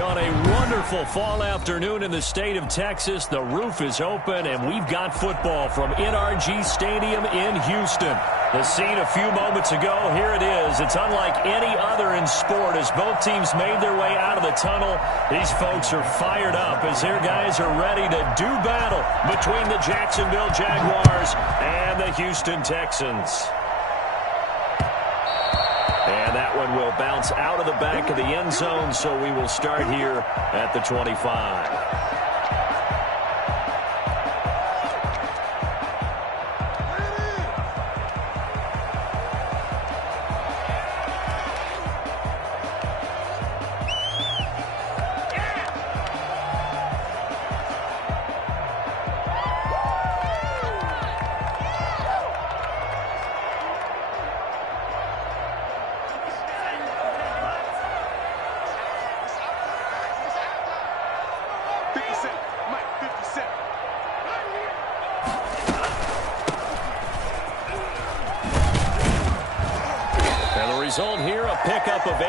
On a wonderful fall afternoon in the state of Texas, the roof is open, and we've got football from NRG Stadium in Houston. The scene a few moments ago, here it is. It's unlike any other in sport as both teams made their way out of the tunnel. These folks are fired up as their guys are ready to do battle between the Jacksonville Jaguars and the Houston Texans. And that one will bounce out of the back of the end zone, so we will start here at the 25. Result here, a pickup of 8.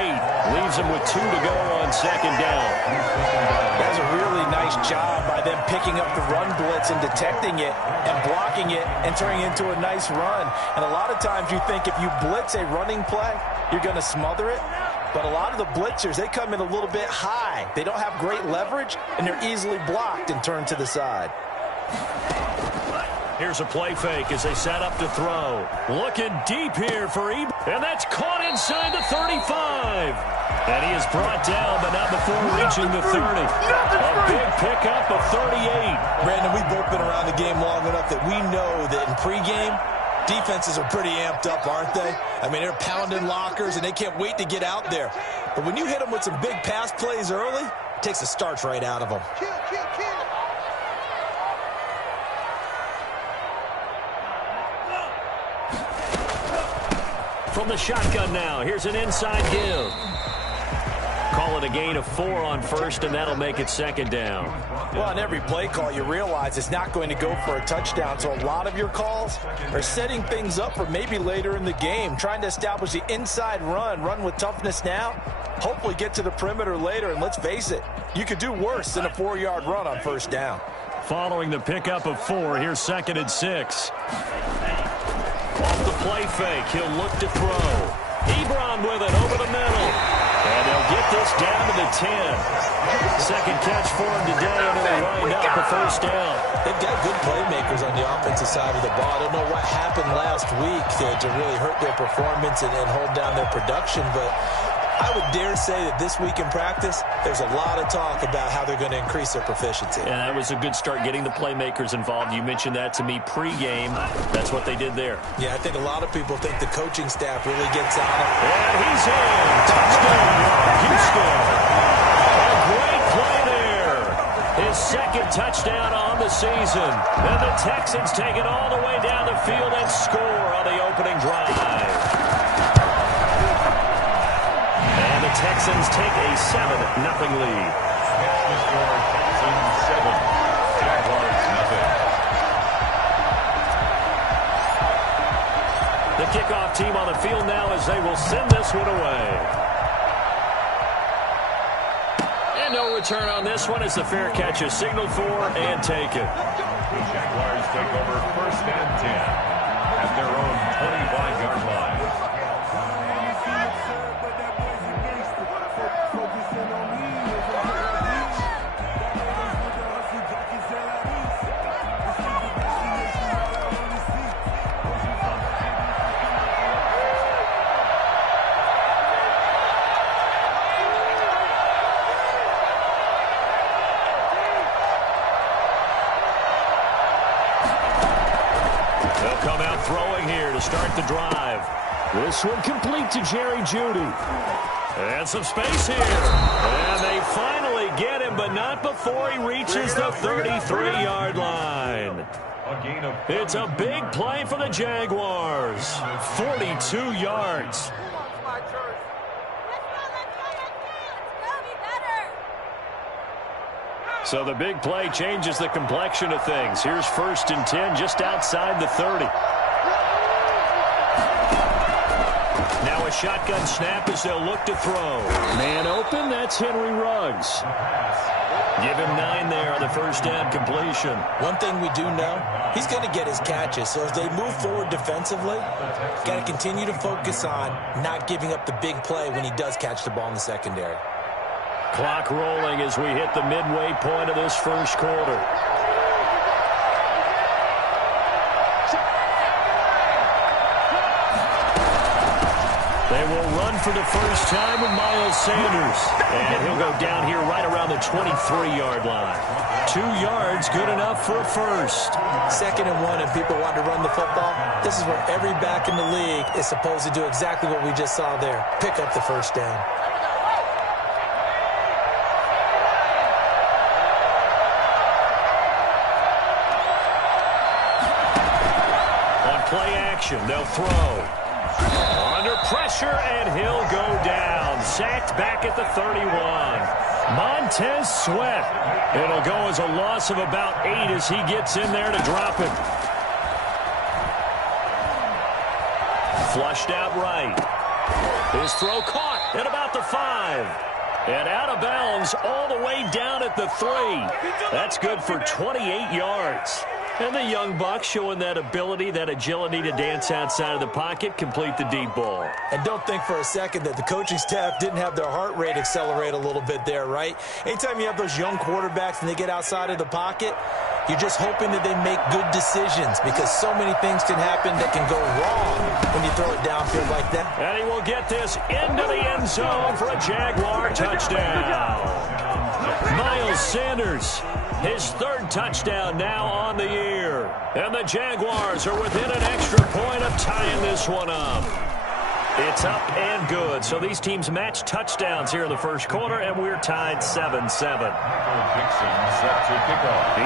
Leaves them with 2 to go on second down. That's a really nice job by them picking up the run blitz and detecting it and blocking it and turning it into a nice run. And a lot of times you think if you blitz a running play, you're going to smother it. But a lot of the blitzers, they come in a little bit high. They don't have great leverage, and they're easily blocked and turned to the side. Here's a play fake as they set up to throw. Looking deep here for Reek, and that's caught inside the 35. And he is brought down, but not before reaching the 30. A big pickup of 38. Brandon, we've both been around the game long enough that we know that in pregame, defenses are pretty amped up, aren't they? I mean, they're pounding lockers, and they can't wait to get out there. But when you hit them with some big pass plays early, it takes the starch right out of them. From the shotgun now, here's an inside give. Call it a gain of 4 on first, and that'll make it second down. Well, on every play call, you realize it's not going to go for a touchdown, so a lot of your calls are setting things up for maybe later in the game, trying to establish the inside run with toughness now, hopefully get to the perimeter later, and let's face it, you could do worse than a 4-yard run on first down. Following the pickup of 4, here's second and 6. Off the play fake, he'll look to throw. Ebron with it over the middle. And they'll get this down to the 10. Second catch for him today, and it'll wind up a first down. They've got good playmakers on the offensive side of the ball. I don't know what happened last week to really hurt their performance and hold down their production, but I would dare say that this week in practice, there's a lot of talk about how they're going to increase their proficiency. And that was a good start getting the playmakers involved. You mentioned that to me pregame. That's what they did there. Yeah, I think a lot of people think the coaching staff really gets on him. And he's in. Touchdown, Houston. A great play there. His second touchdown on the season. And the Texans take it all the way down the field and score on the opening drive. Texans take a 7-0 lead. Texans 7, Jaguars nothing. The kickoff team on the field now as they will send this one away. And no return on this one as the fair catch is signaled for and taken. The Jaguars take over first and 10 at their own 25-yard line. Start the drive. This one complete to Jerry Jeudy. And some space here. And they finally get him, but not before he reaches the 33-yard line. It's a big play for the Jaguars. 42 yards. So the big play changes the complexion of things. Here's first and 10 just outside the 30. Now a shotgun snap as they'll look to throw. Man open, that's Henry Ruggs. Give him 9 there on the first down completion. One thing we do know, he's going to get his catches. So as they move forward defensively, got to continue to focus on not giving up the big play when he does catch the ball in the secondary. Clock rolling as we hit the midway point of this first quarter. They will run for the first time with Miles Sanders. And he'll go down here right around the 23-yard line. 2 yards, good enough for a first. 2nd and 1, and people want to run the football. This is where every back in the league is supposed to do exactly what we just saw there. Pick up the first down. On play action, they'll throw. Under pressure, and he'll go down. Sacked back at the 31. Montez Sweat. It'll go as a loss of about 8 as he gets in there to drop him. Flushed out right. His throw caught at about the 5. And out of bounds all the way down at the 3. That's good for 28 yards. And the young buck showing that ability, that agility to dance outside of the pocket, complete the deep ball. And don't think for a second that the coaching staff didn't have their heart rate accelerate a little bit there, right? Anytime you have those young quarterbacks and they get outside of the pocket, you're just hoping that they make good decisions because so many things can happen that can go wrong when you throw it downfield like that. And he will get this into the end zone for a Jaguar touchdown. Miles Sanders, his 3rd touchdown now on the year. And the Jaguars are within an extra point of tying this one up. It's up and good. So these teams match touchdowns here in the first quarter, and we're tied 7-7.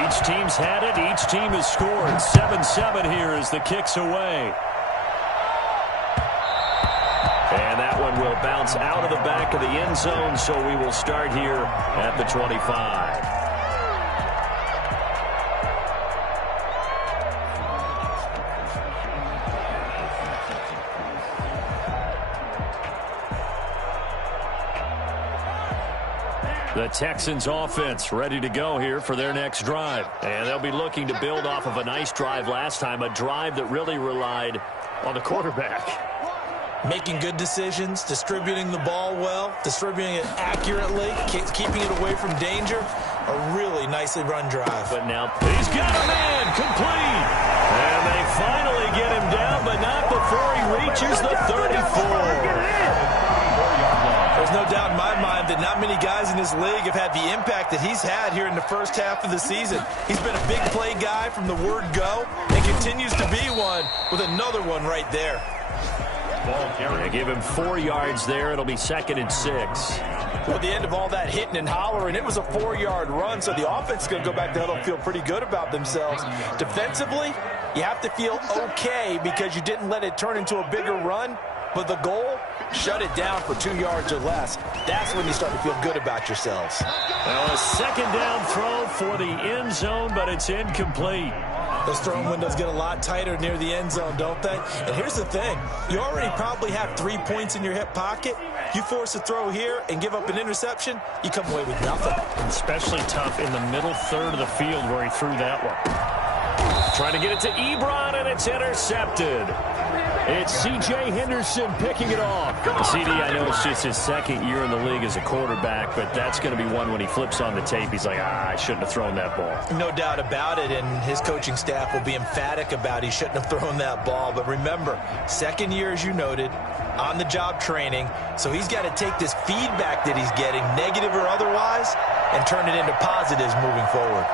Each team's had it. Each team has scored. 7-7 here as the kick's away. And that one will bounce out of the back of the end zone, so we will start here at the 25. The Texans offense ready to go here for their next drive. And they'll be looking to build off of a nice drive last time, a drive that really relied on the quarterback. Making good decisions, distributing the ball well, distributing it accurately, keeping it away from danger. A really nicely run drive. But now he's got a man complete. And they finally get him down, but not before he reaches the 34. There's no doubt in my mind that not many guys in this league have had the impact that he's had here in the first half of the season. He's been a big play guy from the word go and continues to be one with another one right there. They give him 4 yards there. It'll be 2nd and 6. Well, at the end of all that hitting and hollering, it was a 4-yard run, so the offense is going to go back to huddle and feel pretty good about themselves. Defensively, you have to feel okay because you didn't let it turn into a bigger run, but the goal, shut it down for 2 yards or less. That's when you start to feel good about yourselves. Well, a 2nd down throw for the end zone, but it's incomplete. Those throwing windows get a lot tighter near the end zone, don't they? And here's the thing. You already probably have 3 points in your hip pocket. You force a throw here and give up an interception, you come away with nothing. Especially tough in the middle third of the field where he threw that one. Trying to get it to Ebron, and it's intercepted. It's C.J. Henderson picking it off. CD, I know it's just his 2nd year in the league as a quarterback, but that's going to be one when he flips on the tape. He's like, I shouldn't have thrown that ball. No doubt about it, and his coaching staff will be emphatic about he shouldn't have thrown that ball. But remember, 2nd year, as you noted, on-the-job training, so he's got to take this feedback that he's getting, negative or otherwise, and turn it into positives moving forward.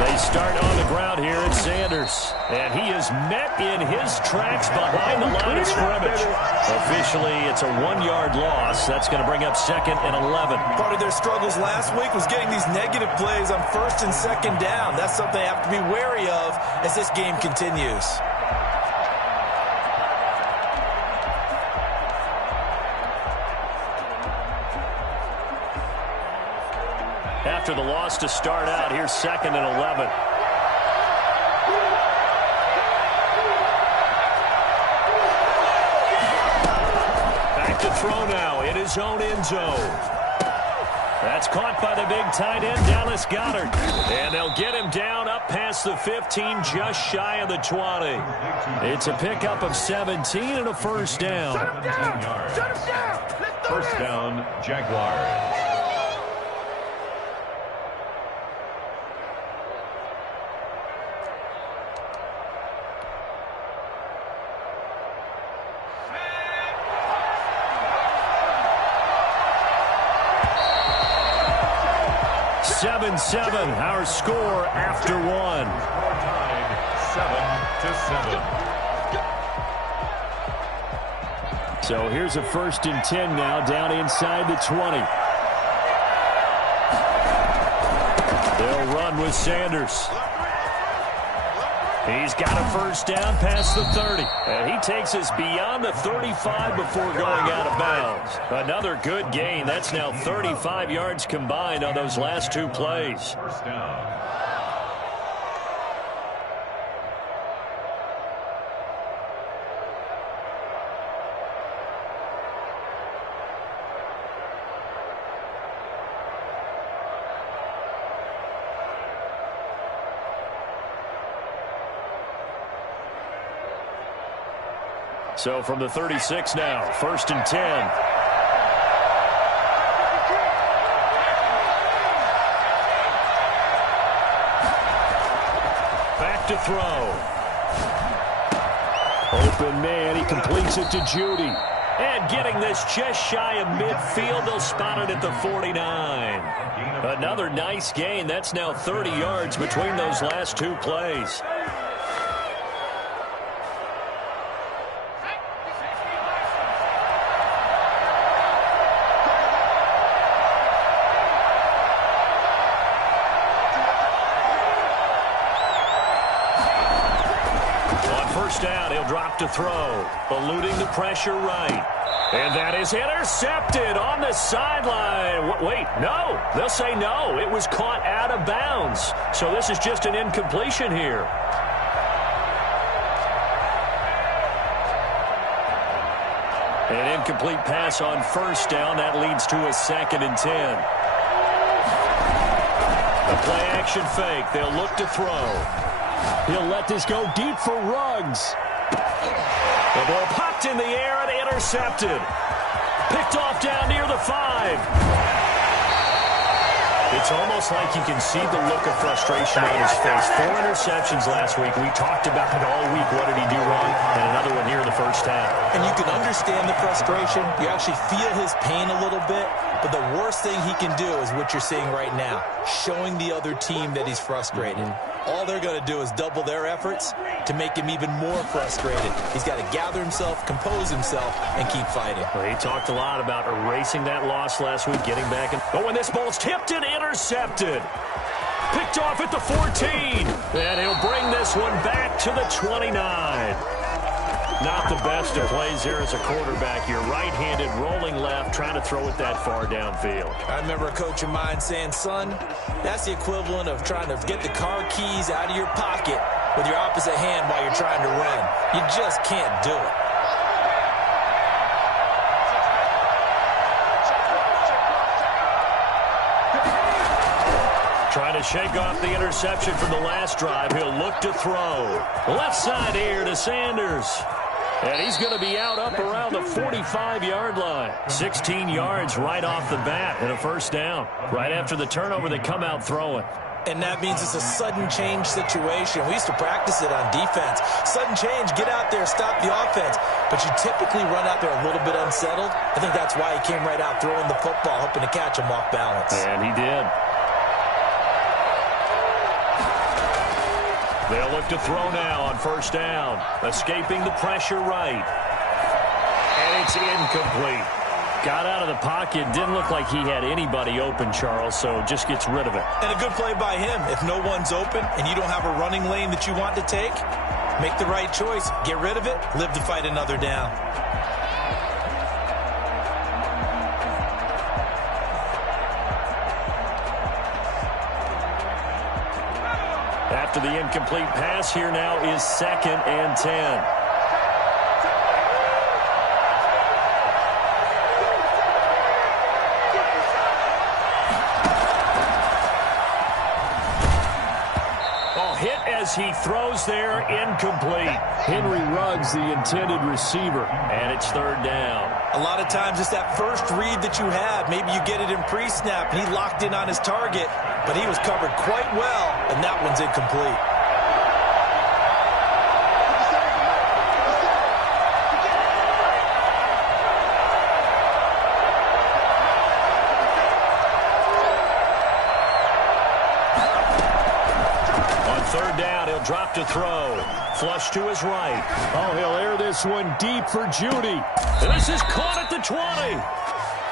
They start on the ground here at Sanders. And he is met in his tracks behind the line of scrimmage. Officially, it's a 1-yard loss. That's going to bring up 2nd and 11. Part of their struggles last week was getting these negative plays on 1st and 2nd down. That's something they have to be wary of as this game continues. After the loss to start out, here's 2nd and 11. throw now in his own end zone. That's caught by the big tight end, Dallas Goedert. And they'll get him down up past the 15, just shy of the 20. It's a pickup of 17 and a first down. Shut him down! Shut him down! First down, Jaguars. Our score after one. Tied 7-7. So here's a 1st and 10 now, down inside the 20. They'll run with Sanders. He's got a first down past the 30. And he takes us beyond the 35 before going out of bounds. Another good gain. That's now 35 yards combined on those last two plays. First down. So from the 36 now, 1st and 10. Back to throw. Open man, he completes it to Judy. And getting this just shy of midfield, they'll spot it at the 49. Another nice gain. That's now 30 yards between those last two plays. Down, he'll drop to throw, eluding the pressure right. And that is intercepted on the sideline. Wait, no. They'll say no. It was caught out of bounds. So this is just an incompletion here. An incomplete pass on first down. That leads to a 2nd and 10. A play action fake. They'll look to throw. He'll let this go deep for Ruggs. The ball popped in the air and intercepted. Picked off down near the 5. It's almost like you can see the look of frustration on his face. 4 interceptions last week. We talked about it all week. What did he do wrong? And another one here in the first half. And you can understand the frustration. You actually feel his pain a little bit. But the worst thing he can do is what you're seeing right now, showing the other team that he's frustrated. All they're going to do is double their efforts to make him even more frustrated. He's got to gather himself, compose himself, and keep fighting. Well, he talked a lot about erasing that loss last week, getting back. Oh, and this ball's tipped and intercepted. Picked off at the 14. And he'll bring this one back to the 29. Not the best of plays there as a quarterback. You're right-handed, rolling left, trying to throw it that far downfield. I remember a coach of mine saying, son, that's the equivalent of trying to get the car keys out of your pocket with your opposite hand while you're trying to run. You just can't do it. Trying to shake off the interception from the last drive. He'll look to throw. Left side here to Sanders. And he's going to be out up around the 45-yard line. 16 yards right off the bat and a first down. Right after the turnover, they come out throwing. And that means it's a sudden change situation. We used to practice it on defense. Sudden change, get out there, stop the offense. But you typically run out there a little bit unsettled. I think that's why he came right out throwing the football, hoping to catch him off balance. And he did. They'll look to throw now on first down. Escaping the pressure right. And it's incomplete. Got out of the pocket. Didn't look like he had anybody open, Charles, so just gets rid of it. And a good play by him. If no one's open and you don't have a running lane that you want to take, make the right choice. Get rid of it. Live to fight another down. After the incomplete pass, here now is 2nd and 10. goes. He throws there, incomplete. Henry Ruggs, the intended receiver, and it's third down. A lot of times it's that first read that you have. Maybe you get it in pre-snap, and he locked in on his target, but he was covered quite well, and that one's incomplete. Third down, he'll drop to throw. Flush to his right. Oh, he'll air this one deep for Judy. This is caught at the 20.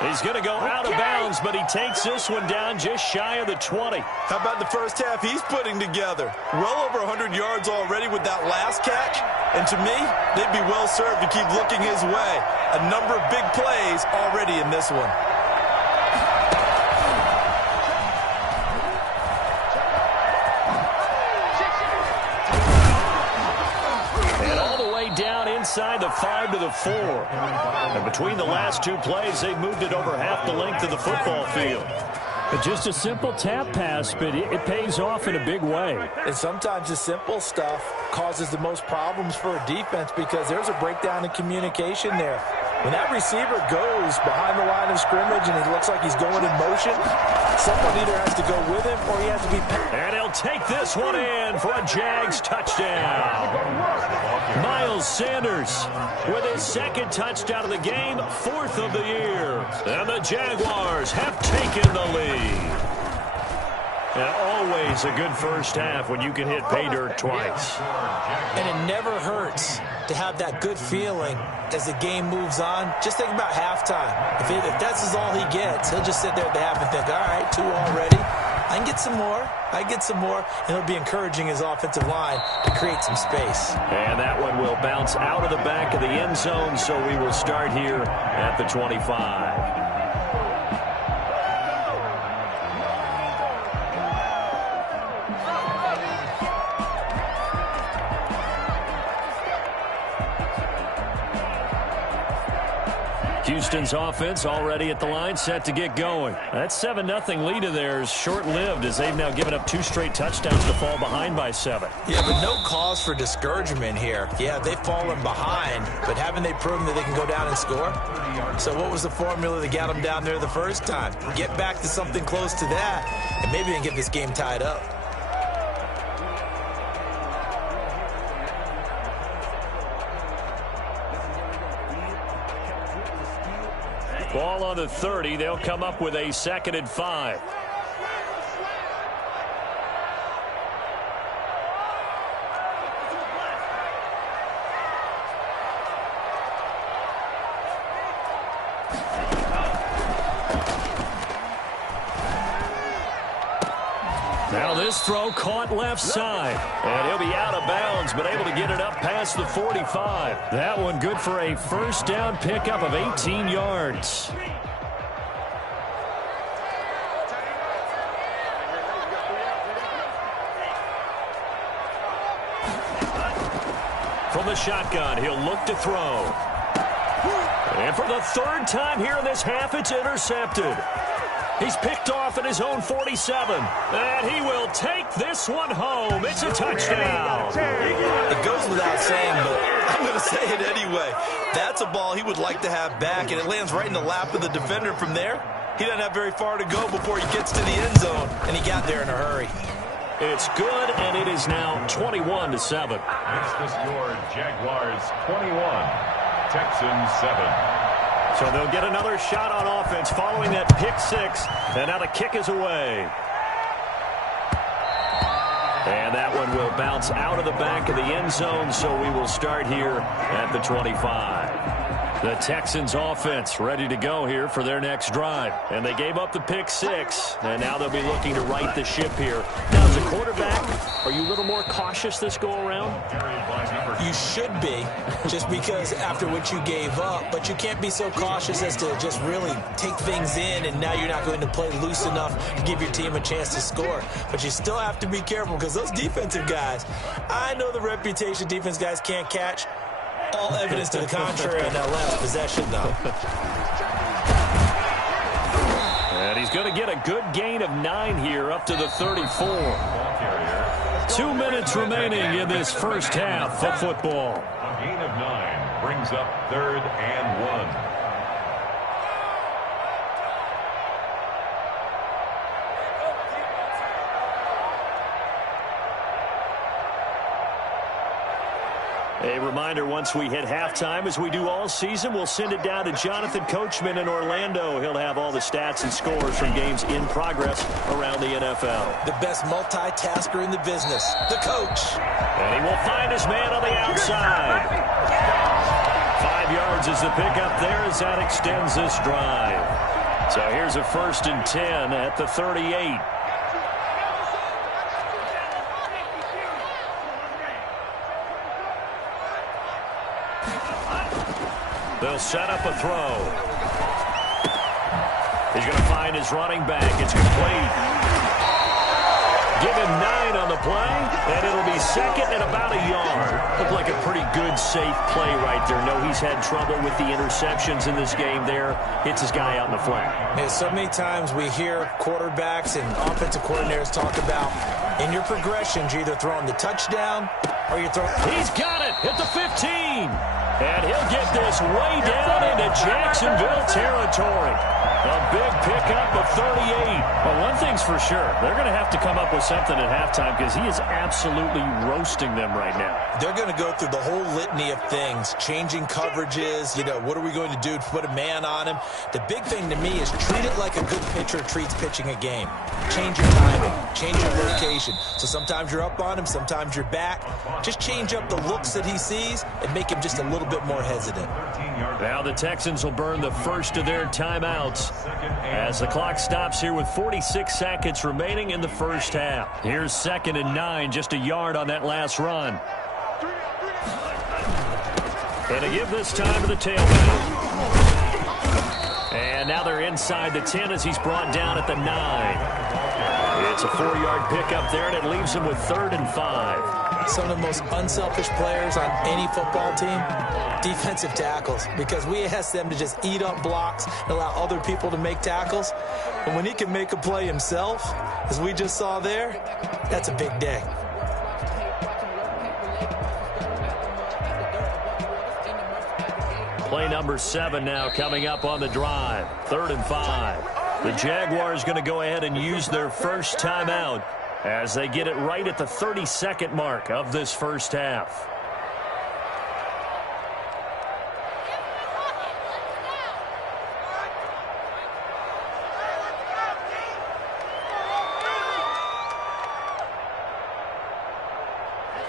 He's going to go out of bounds, but he takes this one down just shy of the 20. How about the first half he's putting together? Well over 100 yards already with that last catch. And to me, they'd be well served to keep looking his way. A number of big plays already in this one. Inside the 5 to the 4. And between the last two plays, they moved it over half the length of the football field. But just a simple tap pass, but it pays off in a big way. And sometimes the simple stuff causes the most problems for a defense because there's a breakdown in communication there. When that receiver goes behind the line of scrimmage and it looks like he's going in motion, someone either has to go with him or he has to be... And he'll take this one in for a Jags touchdown. Miles Sanders with his second touchdown of the game, fourth of the year. And the Jaguars have taken the lead. And always a good first half when you can hit pay dirt twice. And it never hurts to have that good feeling as the game moves on. Just think about halftime. If that's all he gets, he'll just sit there at the half and think, all right, 2 already. I can get some more. I get some more. And he'll be encouraging his offensive line to create some space. And that one will bounce out of the back of the end zone, so we will start here at the 25. Houston's offense already at the line, set to get going. That 7-0 lead of theirs short-lived as they've now given up 2 straight touchdowns to fall behind by 7. Yeah, but no cause for discouragement here. Yeah, they've fallen behind, but haven't they proven that they can go down and score? So what was the formula that got them down there the first time? Get back to something close to that, and maybe they can get this game tied up. Ball on the 30. They'll come up with a 2nd and 5. Now this throw caught left side. And he'll be out of bounds, but able to get it up past the 45. That one good for a first down pickup of 18 yards. From the shotgun, he'll look to throw. And for the 3rd time here in this half, it's intercepted. He's picked off at his own 47. And he will take this one home. It's a touchdown. It goes without saying, but I'm going to say it anyway. That's a ball he would like to have back, and it lands right in the lap of the defender from there. He doesn't have very far to go before he gets to the end zone, and he got there in a hurry. It's good, and it is now 21-7. It's the score, Jaguars 21, Texans 7. So they'll get another shot on offense following that pick 6. And now the kick is away. And that one will bounce out of the back of the end zone, so we will start here at the 25. The Texans offense ready to go here for their next drive. And they gave up the pick 6, and now they'll be looking to right the ship here. Now, as a quarterback, are you a little more cautious this go-around? You should be, just because after what you gave up. But you can't be so cautious as to just really take things in, and now you're not going to play loose enough to give your team a chance to score. But you still have to be careful because those defensive guys, I know the reputation defense guys can't catch. All evidence to the contrary on that last possession, though. And he's going to get a good gain of 9 here up to the 34. 2 minutes remaining in this first half of football. A gain of 9 brings up 3rd and 1. A reminder, once we hit halftime, as we do all season, we'll send it down to Jonathan Coachman in Orlando. He'll have all the stats and scores from games in progress around the NFL. The best multitasker in the business, the coach. And he will find his man on the outside. 5 yards is the pickup there as that extends this drive. So here's a 1st and 10 at the 38. They'll set up a throw. He's going to find his running back. It's complete. Give him 9 on the play, and it'll be 2nd and about a yard. Looked like a pretty good, safe play right there. No, he's had trouble with the interceptions in this game there. Hits his guy out in the flat. Yeah, so many times we hear quarterbacks and offensive coordinators talk about in your progressions, you're either throwing the touchdown or you're throwing... He's got it at the 15. And he'll get this way down into Jacksonville territory. A big pickup of 38. Well, one thing's for sure. They're going to have to come up with something at halftime because he is absolutely roasting them right now. They're going to go through the whole litany of things, changing coverages. You know, what are we going to do to put a man on him? The big thing to me is treat it like a good pitcher treats pitching a game. Change your timing. Change your location. So sometimes you're up on him, sometimes you're back. Just change up the looks that he sees and make him just a little bit more hesitant. Now the Texans will burn the first of their timeouts as the clock stops here with 46 seconds remaining in the first half. Here's 2nd and 9, just a yard on that last run. And to give this time to the tailback. And now they're inside the 10 as he's brought down at the 9. It's a 4-yard pickup there, and it leaves him with 3rd and 5. Some of the most unselfish players on any football team, defensive tackles, because we ask them to just eat up blocks and allow other people to make tackles. And when he can make a play himself, as we just saw there, that's a big day. Play number 7 now coming up on the drive. 3rd and 5. The Jaguars going to go ahead and use their first timeout as they get it right at the 32nd mark of this first half.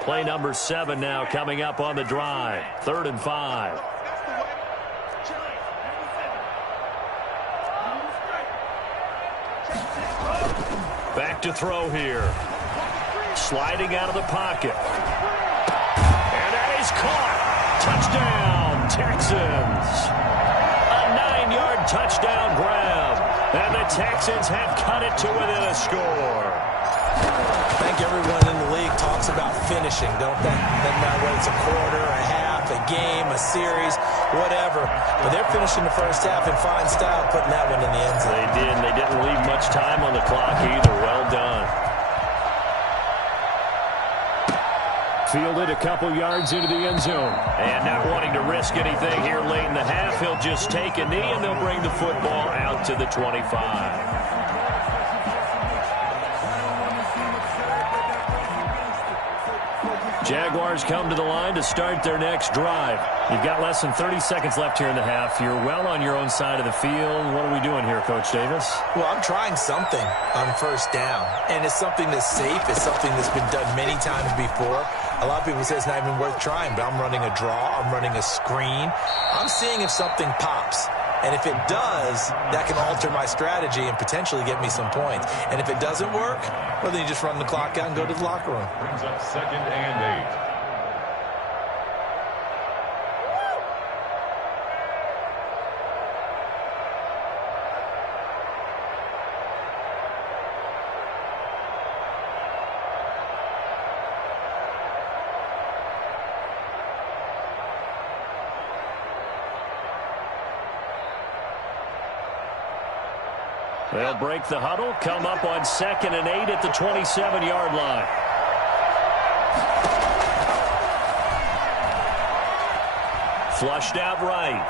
Play number 7 now coming up on the drive. 3rd and 5. Back to throw here. Sliding out of the pocket. And that is caught. Touchdown, Texans. A 9-yard touchdown grab. And the Texans have cut it to within a score. I think everyone in the league talks about finishing, don't they? Doesn't matter whether it's a quarter, a half, a game, a series, whatever. But they're finishing the first half in fine style, putting that one in the end zone. They did, and they didn't leave much time on the clock either. Well done. Fielded a couple yards into the end zone. And not wanting to risk anything here late in the half, he'll just take a knee, and they'll bring the football out to the 25. Jaguars come to the line to start their next drive. You've got less than 30 seconds left here in the half. You're well on your own side of the field. What are we doing here, Coach Davis? Well, I'm trying something on first down, and it's something that's safe. It's something that's been done many times before. A lot of people say it's not even worth trying, but I'm running a draw. I'm running a screen. I'm seeing if something pops. And if it does, that can alter my strategy and potentially get me some points. And if it doesn't work, well, then you just run the clock out and go to the locker room. Brings up 2nd and 8. They'll break the huddle, come up on 2nd and 8 at the 27-yard line. Flushed out right.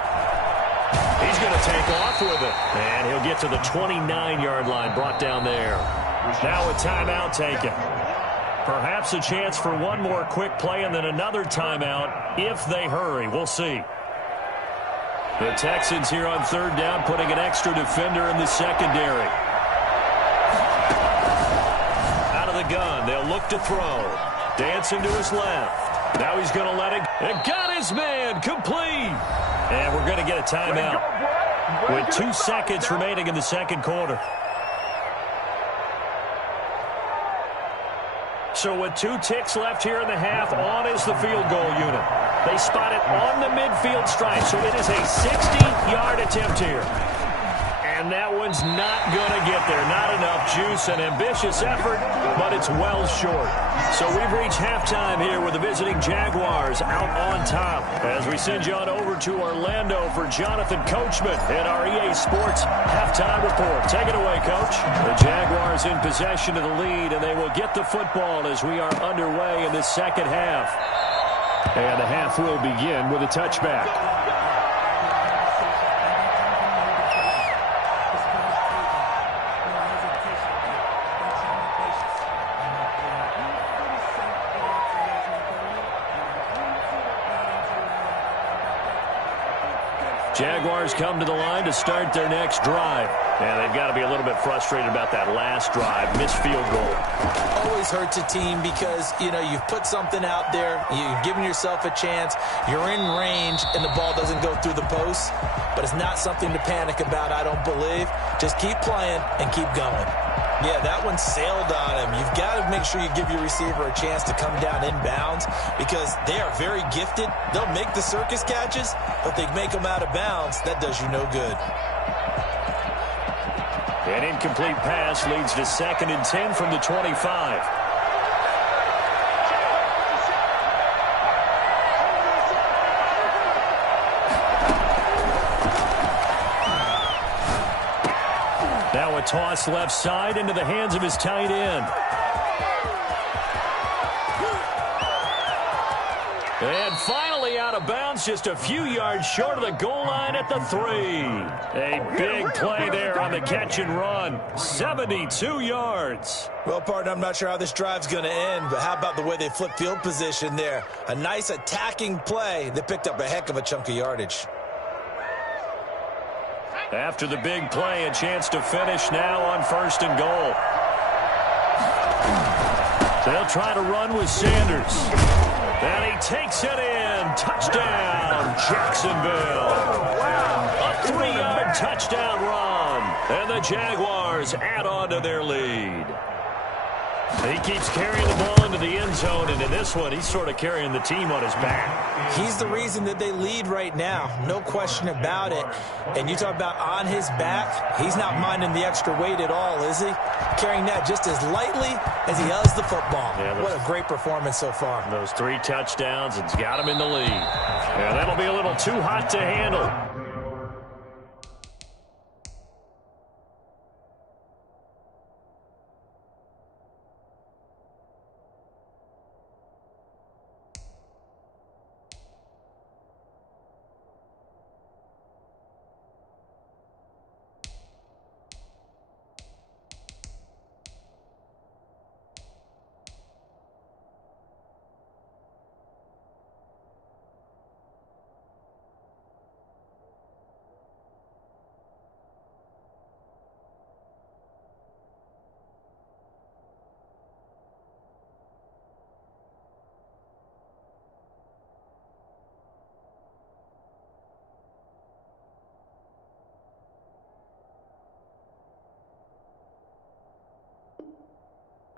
He's going to take off with it. And he'll get to the 29-yard line, brought down there. Now a timeout taken. Perhaps a chance for one more quick play and then another timeout if they hurry. We'll see. The Texans here on third down putting an extra defender in the secondary. Out of the gun. They'll look to throw. Dancing to his left. Now he's going to let it. And got his man. Complete. And we're going to get a timeout with 2 seconds remaining in the second quarter. So with 2 ticks left here in the half, on is the field goal unit. They spot it on the midfield stripe, so it is a 60-yard attempt here. And that one's not going to get there. Not enough juice, an ambitious effort, but it's well short. So we've reached halftime here with the visiting Jaguars out on top. As we send you on over to Orlando for Jonathan Coachman in our EA Sports halftime report. Take it away, Coach. The Jaguars in possession of the lead, and they will get the football as we are underway in the second half. And the half will begin with a touchback. Jaguars come to the line to start their next drive. And they've got to be a little bit frustrated about that last drive. Missed field goal. Always hurts a team because, you know, you've put something out there. You've given yourself a chance. You're in range, and the ball doesn't go through the post. But it's not something to panic about, I don't believe. Just keep playing and keep going. Yeah, that one sailed on him. You've got to make sure you give your receiver a chance to come down inbounds because they are very gifted. They'll make the circus catches, but if they make them out of bounds, that does you no good. An incomplete pass leads to 2nd and 10 from the 25. Now a toss left side into the hands of his tight end. And finally out of bounds, just a few yards short of the goal line at the 3. A big play there on the catch and run. 72 yards. Well, partner, I'm not sure how this drive's going to end, but how about the way they flip field position there? A nice attacking play. They picked up a heck of a chunk of yardage. After the big play, a chance to finish now on 1st and goal. They'll try to run with Sanders. And he takes it in. Touchdown, Jacksonville. A 3-yard touchdown run. And the Jaguars add on to their lead. He keeps carrying the ball into the end zone, and in this one, he's sort of carrying the team on his back. He's the reason that they lead right now. No question about it. And you talk about on his back, he's not minding the extra weight at all, is he? Carrying that just as lightly as he does the football. Yeah, what a great performance so far. Those 3 touchdowns, it's got him in the lead. Yeah, that'll be a little too hot to handle.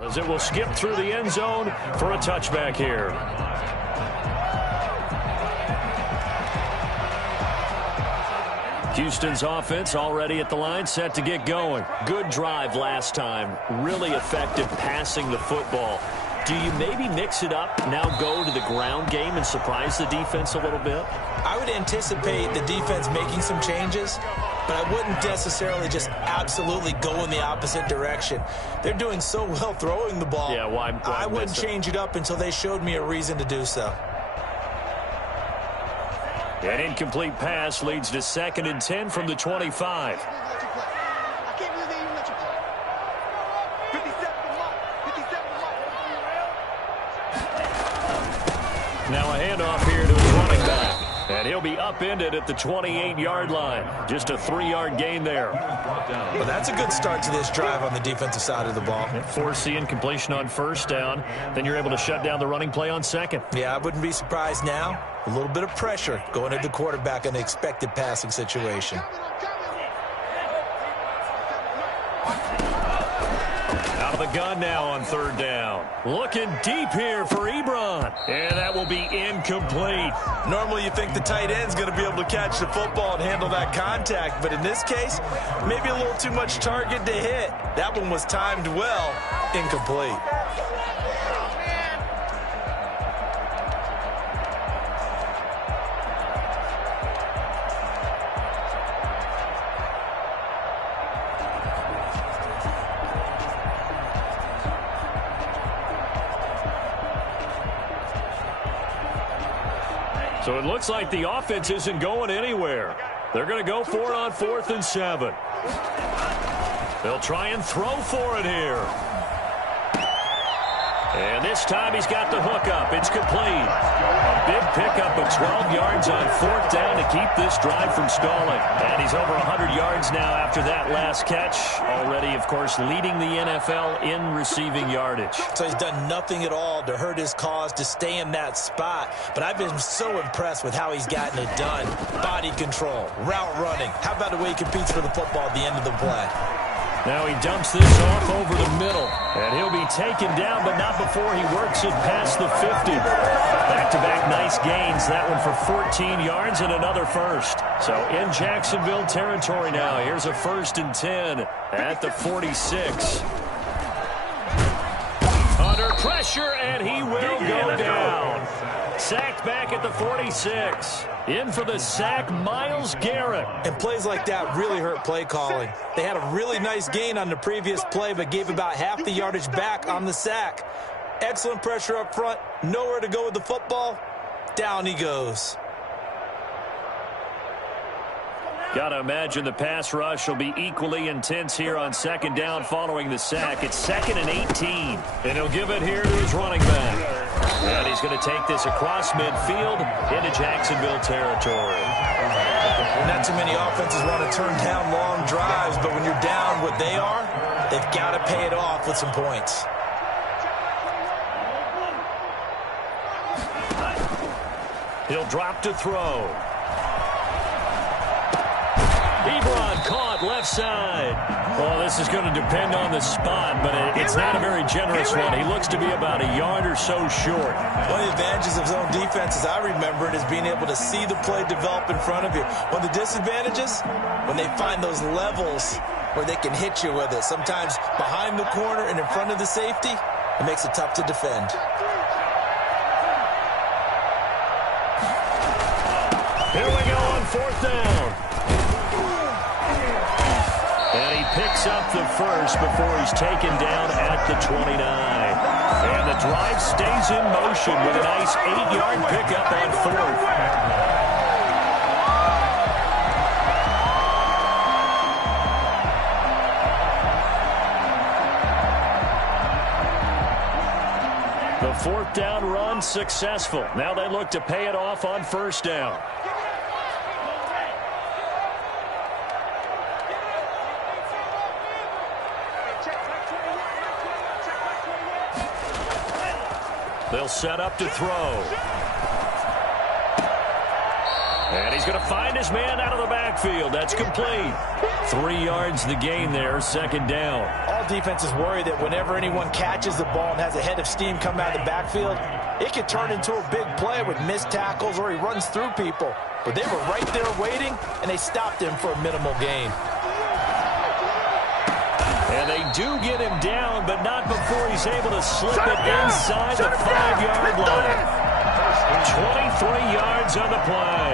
As it will skip through the end zone for a touchback here. Houston's offense already at the line, set to get going. Good drive last time. Really effective passing the football. Do you maybe mix it up, now go to the ground game and surprise the defense a little bit? I would anticipate the defense making some changes, but I wouldn't necessarily just absolutely go in the opposite direction. They're doing so well throwing the ball. Yeah, why I wouldn't change it up until they showed me a reason to do so. An incomplete pass leads to 2nd and 10 from the 25. Now a handoff here to his running back. And he'll be upended at the 28-yard line. Just a 3-yard gain there. Well, that's a good start to this drive on the defensive side of the ball. Force the incompletion on 1st down. Then you're able to shut down the running play on 2nd. Yeah, I wouldn't be surprised now. A little bit of pressure going at the quarterback in the expected passing situation. Out of the gun now on 3rd down. Looking deep here for Ebron. And that will be incomplete. Normally you think the tight end's going to be able to catch the football and handle that contact, but in this case, maybe a little too much target to hit. That one was timed well. Incomplete. So it looks like the offense isn't going anywhere. They're going to go for it on 4th and 7. They'll try and throw for it here. And this time he's got the hook up. It's complete. A big pickup of 12 yards on 4th down to keep this drive from stalling. And he's over 100 yards now after that last catch. Already, of course, leading the NFL in receiving yardage. So he's done nothing at all to hurt his cause to stay in that spot. But I've been so impressed with how he's gotten it done. Body control, route running. How about the way he competes for the football at the end of the play? Now he dumps this off over the middle. And he'll be taken down, but not before he works it past the 50. Back-to-back nice gains. That one for 14 yards and another first. So in Jacksonville territory now. Here's a 1st and 10 at the 46. Under pressure, and he will go down. Sacked back at the 46. In for the sack, Myles Garrett. And plays like that really hurt play calling. They had a really nice gain on the previous play, but gave about half the yardage back on the sack. Excellent pressure up front. Nowhere to go with the football. Down he goes. Got to imagine the pass rush will be equally intense here on 2nd down following the sack. It's 2nd and 18. And he'll give it here to his running back. And he's going to take this across midfield into Jacksonville territory. Not too many offenses want to turn down long drives, but when you're down what they are, they've got to pay it off with some points. He'll drop to throw. Ebron caught left side. Well, this is going to depend on the spot, but it's not a very generous one. He looks to be about a yard or so short. One of the advantages of zone defense, as I remember it, is being able to see the play develop in front of you. One of the disadvantages, when they find those levels where they can hit you with it, sometimes behind the corner and in front of the safety, it makes it tough to defend. Here we go on 4th down. And he picks up the first before he's taken down at the 29. And the drive stays in motion with a nice 8-yard pickup on 4th. The 4th down run successful. Now they look to pay it off on 1st down. They'll set up to throw. And he's going to find his man out of the backfield. That's complete. 3 yards the gain there, 2nd down. All defenses worry that whenever anyone catches the ball and has a head of steam come out of the backfield, it could turn into a big play with missed tackles or he runs through people. But they were right there waiting, and they stopped him for a minimal gain. And they do get him down, but not before he's able to slip it inside the 5-yard line. 23 yards on the play.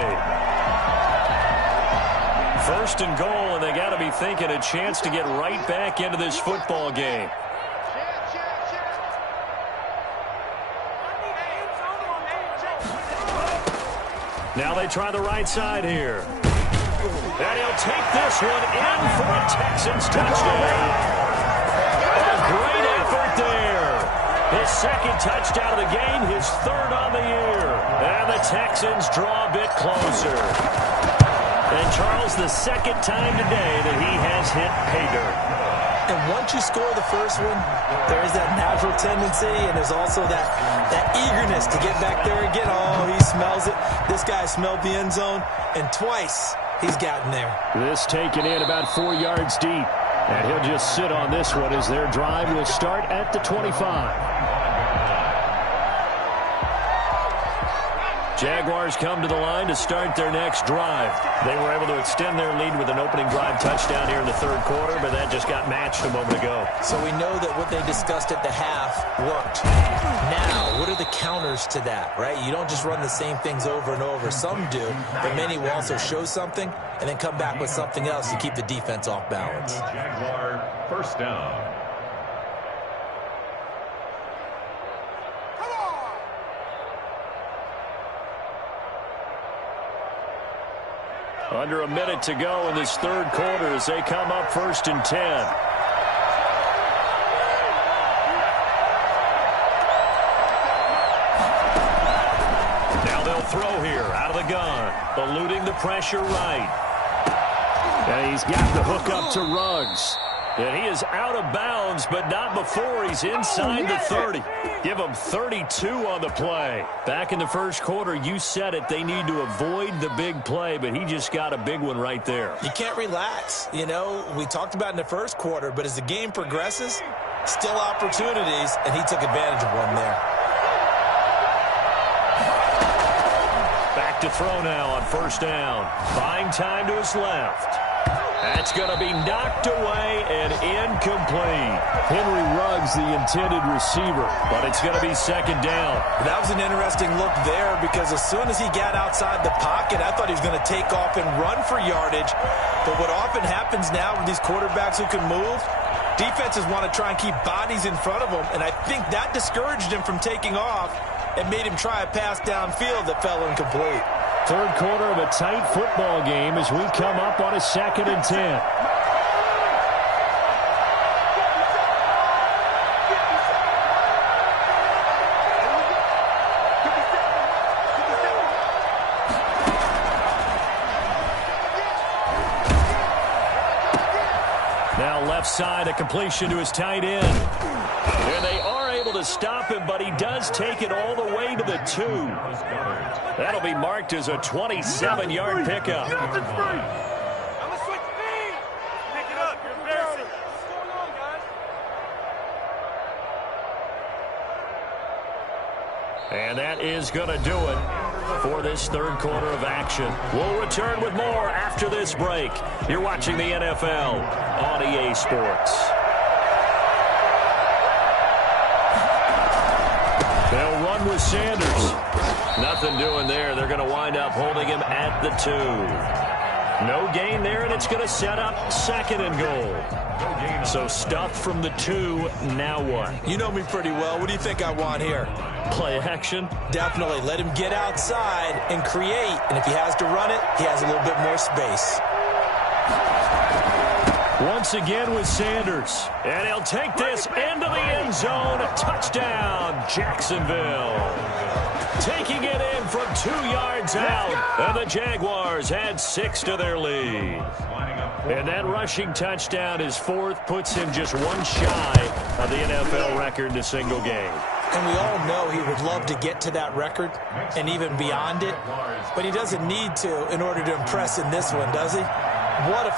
First and goal, and they got to be thinking a chance to get right back into this football game. Now they try the right side here. And he'll take this one in for a Texans touchdown. A great effort there. His second touchdown of the game, his third on the year. And the Texans draw a bit closer. And Charles, the second time today that he has hit pay dirt. And once you score the first one, there is that natural tendency, and there's also that eagerness to get back there again. Oh, he smells it. This guy smelled the end zone, and twice he's gotten there. This taken in about 4 yards deep. And he'll just sit on this one as their drive will start at the 25. Jaguars come to the line to start their next drive. They were able to extend their lead with an opening drive touchdown here in the third quarter, but that just got matched a moment ago. So we know that what they discussed at the half worked. Now, what are the counters to that, right? You don't just run the same things over and over. Some do, but many will also show something and then come back with something else to keep the defense off balance. Jaguar first down. Under a minute to go in this third quarter as they come up 1st and 10. Now they'll throw here out of the gun, eluding the pressure right. And he's got the hook up to Ruggs. And he is out of bounds, but not before he's inside the 30. Give him 32 on the play. Back in the first quarter, you said it, they need to avoid the big play, but he just got a big one right there. You can't relax. You know, we talked about in the first quarter, but as the game progresses, still opportunities, and he took advantage of one there. Back to throw now on first down. Buying time to his left. That's going to be knocked away and incomplete. Henry Ruggs, the intended receiver, but it's going to be second down. That was an interesting look there because as soon as he got outside the pocket, I thought he was going to take off and run for yardage. But what often happens now with these quarterbacks who can move, defenses want to try and keep bodies in front of them, and I think that discouraged him from taking off and made him try a pass downfield that fell incomplete. Third quarter of a tight football game as we come up on a 2nd and 10. Now left side, a completion to his tight end. And they are able to stop him, but he does take it all the way to the 2. That'll be marked as a 27-yard pickup. I'm going to switch speed. Pick it up. You're embarrassing. What's going on, guys? And that is going to do it for this third quarter of action. We'll return with more after this break. You're watching the NFL on EA Sports. They'll run with Sanders. Nothing doing there. They're going to wind up holding him at the 2. No gain there, and it's going to set up 2nd and goal. So stuffed from the 2, now what? You know me pretty well. What do you think I want here? Play action? Definitely. Let him get outside and create. And if he has to run it, he has a little bit more space. Once again with Sanders. And he'll take this into the end zone. Touchdown, Jacksonville. Taking it in from 2 yards out. And the Jaguars add 6 to their lead. And that rushing touchdown, his 4th, puts him just 1 shy of the NFL record in a single game. And we all know he would love to get to that record and even beyond it. But he doesn't need to in order to impress in this one, does he? What a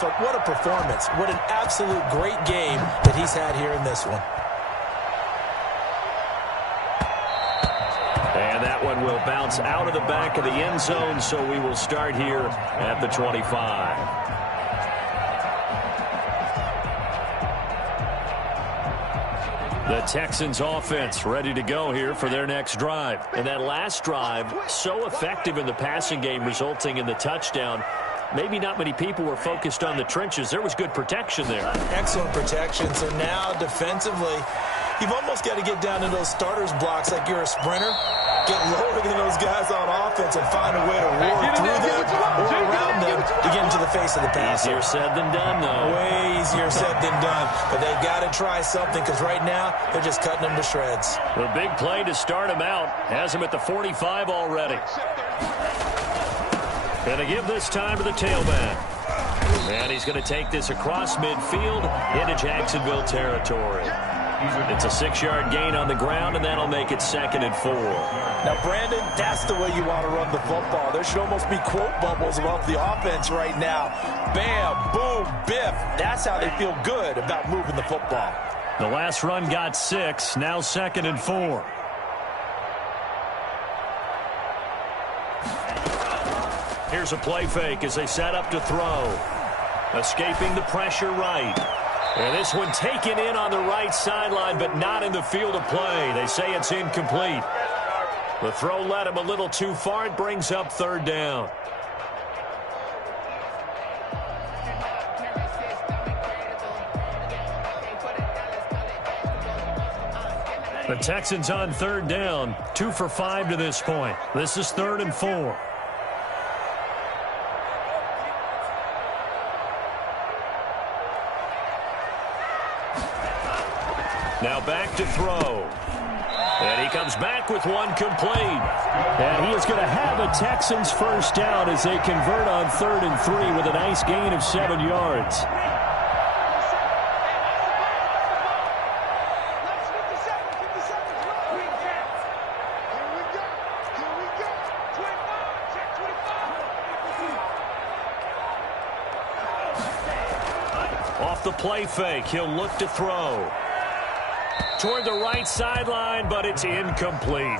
performance. What an absolute great game that he's had here in this one. And that one will bounce out of the back of the end zone, so we will start here at the 25. The Texans offense ready to go here for their next drive. And that last drive, so effective in the passing game, resulting in the touchdown. maybe not many people were focused on the trenches. There was good protection there. Excellent protection. So now defensively, you've almost got to get down to those starters blocks like you're a sprinter. Get lower than those guys on offense and find a way to roar through them or around them to get into the face of the passer. Easier said than done, though. Way easier said than done. But they've got to try something because right now they're just cutting them to shreds. The big play to start him out has him at the 45 already. Going to give this time to the tailback. And he's going to take this across midfield into Jacksonville territory. It's a 6-yard gain on the ground, and that'll make it 2nd and 4. Now, Brandon, that's the way you want to run the football. There should almost be quote bubbles above the offense right now. Bam, boom, biff. That's how they feel good about moving the football. The last run got 6, now 2nd and 4. Here's a play fake as they set up to throw. Escaping the pressure right. And this one taken in on the right sideline, but not in the field of play. They say it's incomplete. The throw led him a little too far. It brings up 3rd down. The Texans on 3rd down, 2 for 5 to this point. This is 3rd and 4. Now back to throw. And he comes back with one complete. And he is going to have a Texans first down as they convert on 3rd and 3 with a nice gain of 7 yards. Off the play fake, he'll look to throw. Toward the right sideline, but it's incomplete.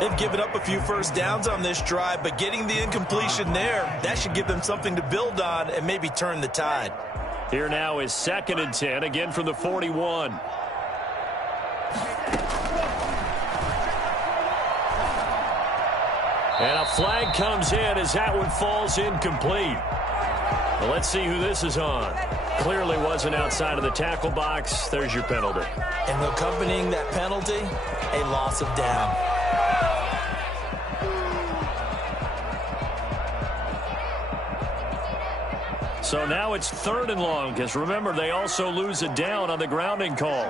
They've given up a few first downs on this drive, but getting the incompletion there, that should give them something to build on and maybe turn the tide. Here now is 2nd and 10, again from the 41. And a flag comes in as that one falls incomplete. Well, let's see who this is on. Clearly wasn't outside of the tackle box. There's your penalty. And accompanying that penalty, a loss of down. So now it's 3rd and long, because remember, they also lose a down on the grounding call.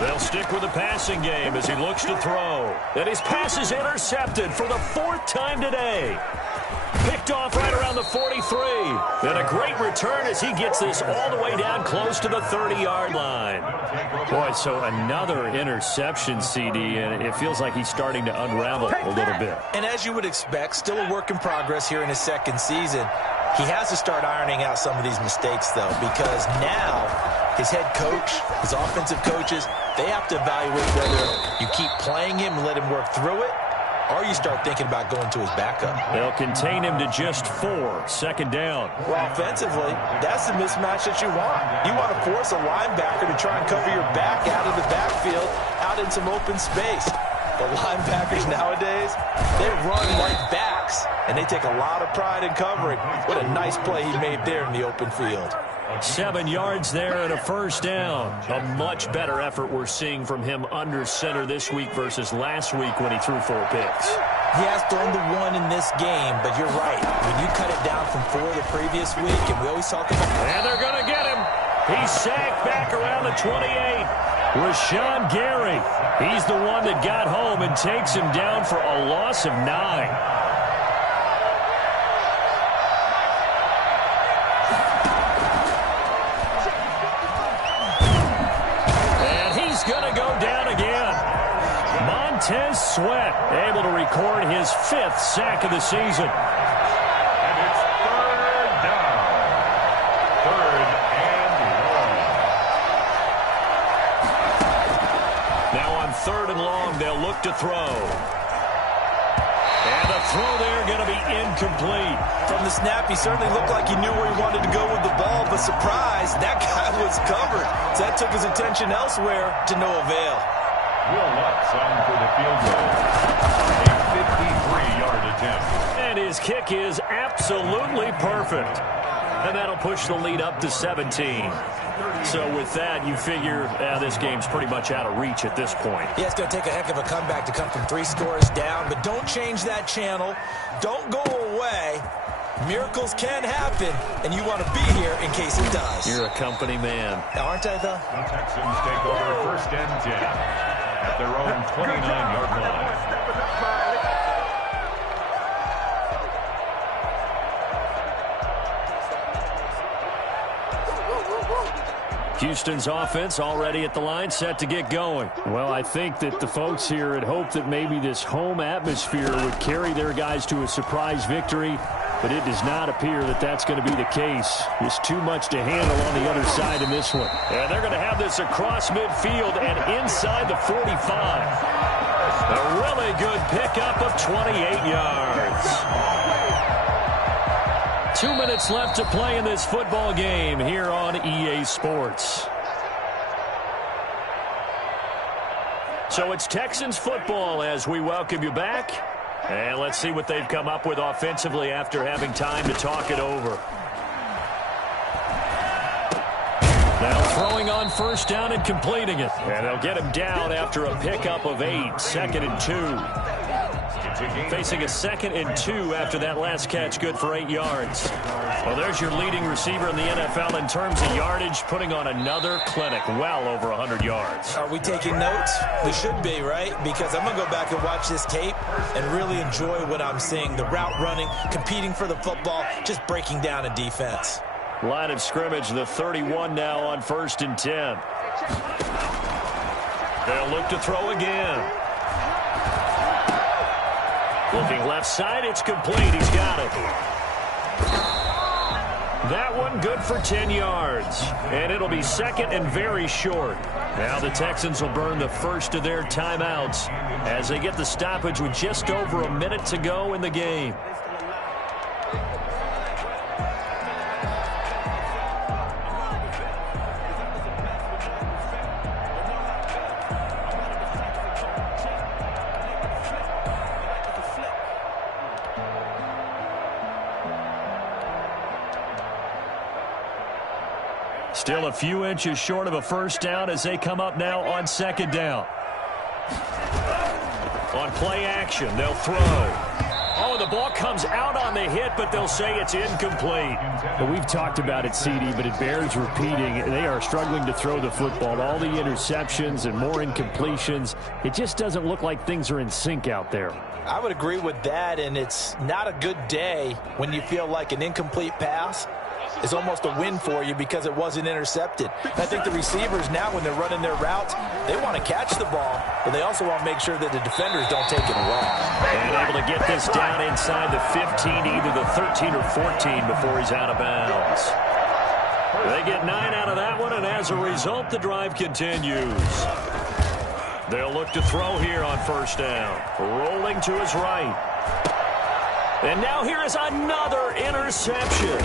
They'll stick with the passing game as he looks to throw. And his pass is intercepted for the 4th time today. Picked off right around the 43. And a great return as he gets this all the way down close to the 30-yard line. Boy, so another interception, CD, and it feels like he's starting to unravel a little bit. And as you would expect, still a work in progress here in his 2nd season. He has to start ironing out some of these mistakes, though, because now his head coach, his offensive coaches, they have to evaluate whether you keep playing him and let him work through it, or you start thinking about going to his backup. They'll contain him to just 4, 2nd down. Well, offensively, that's the mismatch that you want. You want to force a linebacker to try and cover your back out of the backfield, out in some open space. The linebackers nowadays, they run like backs, and they take a lot of pride in covering. What a nice play he made there in the open field. 7 yards there and a first down. A much better effort we're seeing from him under center this week versus last week when he threw 4 picks. He has thrown the 1 in this game, but you're right. When you cut it down from 4 the previous week, and we always talk about... And they're going to get him. He's sacked back around the 28. Rashawn Gary. He's the one that got home and takes him down for a loss of 9. Montez Sweat able to record his 5th sack of the season. And it's 3rd down. 3rd and long. Now on 3rd and long, they'll look to throw. And the throw there going to be incomplete. From the snap, he certainly looked like he knew where he wanted to go with the ball, but surprise, that guy was covered. So that took his attention elsewhere to no avail. Will Lutz on for the field goal. A 53-yard attempt. And his kick is absolutely perfect. And that'll push the lead up to 17. So with that, you figure this game's pretty much out of reach at this point. Yeah, it's going to take a heck of a comeback to come from 3 scores down, but don't change that channel. Don't go away. Miracles can happen, and you want to be here in case it does. You're a company man. Aren't I, though? The Texans take over 1st and 10 at their own 29-yard line. Houston's offense already at the line, set to get going. Well, I think that the folks here had hoped that maybe this home atmosphere would carry their guys to a surprise victory, but it does not appear that that's going to be the case. There's too much to handle on the other side in this one. And they're going to have this across midfield and inside the 45. A really good pickup of 28 yards. 2 minutes left to play in this football game here on EA Sports. So it's Texans football as we welcome you back. And let's see what they've come up with offensively after having time to talk it over. Now throwing on 1st down and completing it. And they'll get him down after a pickup of 8, 2nd and 2. Facing a 2nd and 2 after that last catch, good for 8 yards. Well, there's your leading receiver in the NFL in terms of yardage, putting on another clinic, well over 100 yards. Are we taking notes? We should be, right? Because I'm going to go back and watch this tape and really enjoy what I'm seeing. The route running, competing for the football, just breaking down a defense. Line of scrimmage, the 31 now on 1st and 10. They'll look to throw again. Looking left side, it's complete. He's got it. That one good for 10 yards. And it'll be 2nd and very short. Now the Texans will burn the first of their timeouts as they get the stoppage with just over a minute to go in the game. Still a few inches short of a 1st down as they come up now on 2nd down. On play action, they'll throw. Oh, the ball comes out on the hit, but they'll say it's incomplete. Well, we've talked about it, CD, but it bears repeating. They are struggling to throw the football. All the interceptions and more incompletions. It just doesn't look like things are in sync out there. I would agree with that, and it's not a good day when you feel like an incomplete pass is almost a win for you because it wasn't intercepted. And I think the receivers now, when they're running their routes, they want to catch the ball, but they also want to make sure that the defenders don't take it away. And able to get this down inside the 15, either the 13 or 14 before he's out of bounds. They get 9 out of that one, and as a result, the drive continues. They'll look to throw here on 1st down. Rolling to his right. And now here is another interception.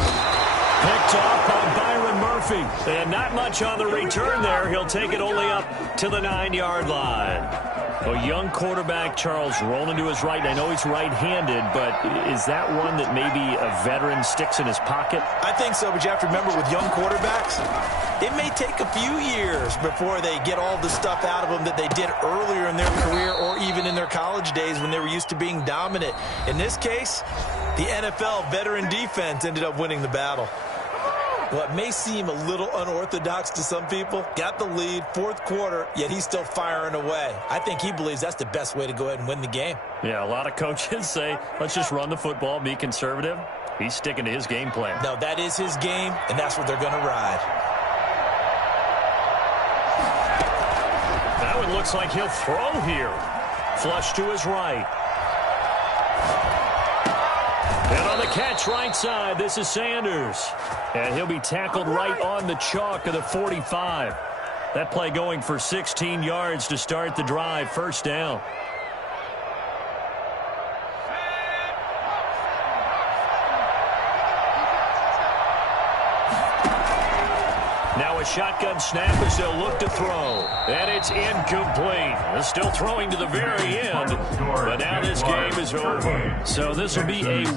Picked off by Byron Murphy. And not much on the return there. He'll take it only up to the 9-yard line. A young quarterback, Charles, rolling to his right. I know he's right-handed, but is that one that maybe a veteran sticks in his pocket? I think so, but you have to remember with young quarterbacks, it may take a few years before they get all the stuff out of them that they did earlier in their career or even in their college days when they were used to being dominant. In this case, the NFL veteran defense ended up winning the battle. Well, it may seem a little unorthodox to some people. Got the lead, 4th quarter, yet he's still firing away. I think he believes that's the best way to go ahead and win the game. Yeah, a lot of coaches say, let's just run the football, be conservative. He's sticking to his game plan. No, that is his game, and that's what they're going to ride. Now it looks like he'll throw here. Flush to his right. And on the catch right side, this is Sanders. And he'll be tackled right on the chalk of the 45. That play going for 16 yards to start the drive. 1st down. Now a shotgun snap as they'll look to throw. And it's incomplete. They're still throwing to the very end. But now this game is over. So this will be a win.